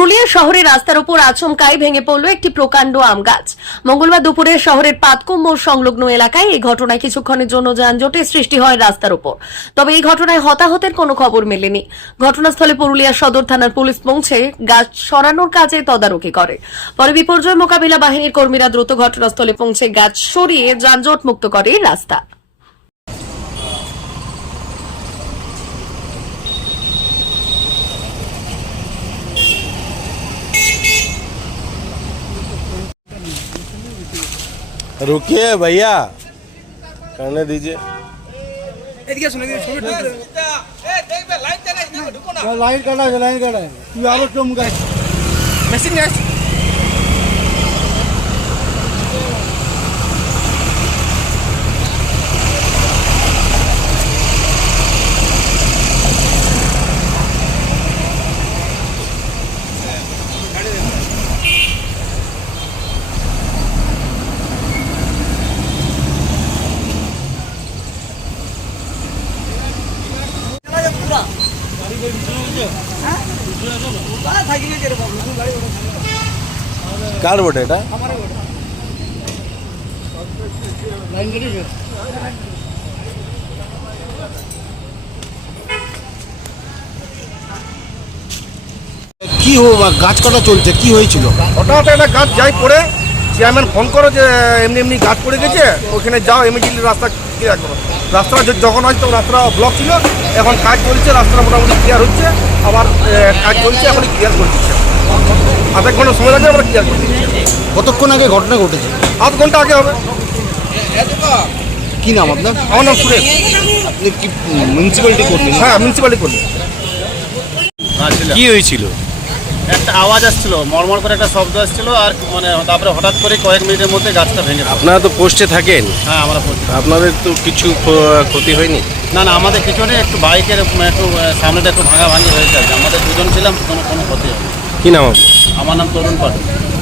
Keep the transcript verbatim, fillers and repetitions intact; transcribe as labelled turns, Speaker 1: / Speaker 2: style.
Speaker 1: পুরুলিয়া শহরের রাস্তার উপর আচমকাই ভেঙে পড়ল একটি প্রকাণ্ড আম গাছ। মঙ্গলবার দুপুরে শহরের পাতকুম মোড় সংলগ্ন এলাকায় এই ঘটনায় কিছুক্ষণের জন্য যানজটের সৃষ্টি হয় রাস্তার উপর। তবে এই ঘটনায় হতাহতের কোনো খবর মেলেনি। ঘটনাস্থলে পুরুলিয়া সদর থানার পুলিশ পৌঁছে গাছ সরানোর কাজে তদারকি করে। পরে বিপর্যয় মোকাবিলা বাহিনীর কর্মীরা দ্রুত ঘটনাস্থলে পৌঁছে গাছ সরিয়ে যানজট মুক্ত করে রাস্তা।
Speaker 2: रुकिए भैया, करने दीजिए।
Speaker 3: লাইন কাটা আছে, লাইন কাটা আছে। তুই আরো চমকাই মেশিন গ্যাস
Speaker 2: কার বটে এটা?
Speaker 4: কি হো গাছ কাটা চলছে, কি হয়েছিল?
Speaker 3: হঠাৎ একটা গাছ যাই পড়ে, চেয়ারম্যান ফোন করো যে এমনি এমনি গাছ পড়ে গেছে, ওখানে যাও ইমিডিয়েটলি রাস্তা ক্লিয়ার করো। রাস্তা যখন হয়তো রাস্তা ব্লক ছিল, এখন কাজ চলছে, রাস্তা মোটামুটি ক্লিয়ার হচ্ছে, আবার কাজ চলছে, এখন ক্লিয়ার করে দিচ্ছে। আধ এক ঘন্টা সময় লাগবে, আমরা ক্লিয়ার করে দিচ্ছি।
Speaker 4: কতক্ষণ আগে ঘটনা ঘটেছে?
Speaker 3: আধ ঘন্টা আগে হবে।
Speaker 4: কি নাম আপনার?
Speaker 3: আমার নাম সুরেশ।
Speaker 4: আপনি কি মিউনিসিপ্যালিটি করবেন?
Speaker 3: হ্যাঁ, মিউনিসিপ্যালিটি করবে।
Speaker 2: কি হয়েছিল?
Speaker 5: একটা আওয়াজ আসছিল, মরমর করে একটা শব্দ আসছিল, আর মানে তারপরে হঠাৎ করে কয়েক মিনিটের মধ্যে গাছটা ভেঙে পড়ে।
Speaker 2: আপনারা তো পোস্টে থাকেন,
Speaker 5: হ্যাঁ আমরা পড়ছি।
Speaker 2: আপনাদের তো কিছু ক্ষ- ক্ষতি হয়নি?
Speaker 5: না না, আমাদের পিছনে একটু বাইকের একটু সামনেটা একটু ভাঙা ভাঙি হয়েছে আর কি। আমাদের দুজন ছিলাম, কোনো কোনো ক্ষতি হয়নি।
Speaker 2: কি নাম আপনার?
Speaker 5: আমার নাম তরুণ পাঠক।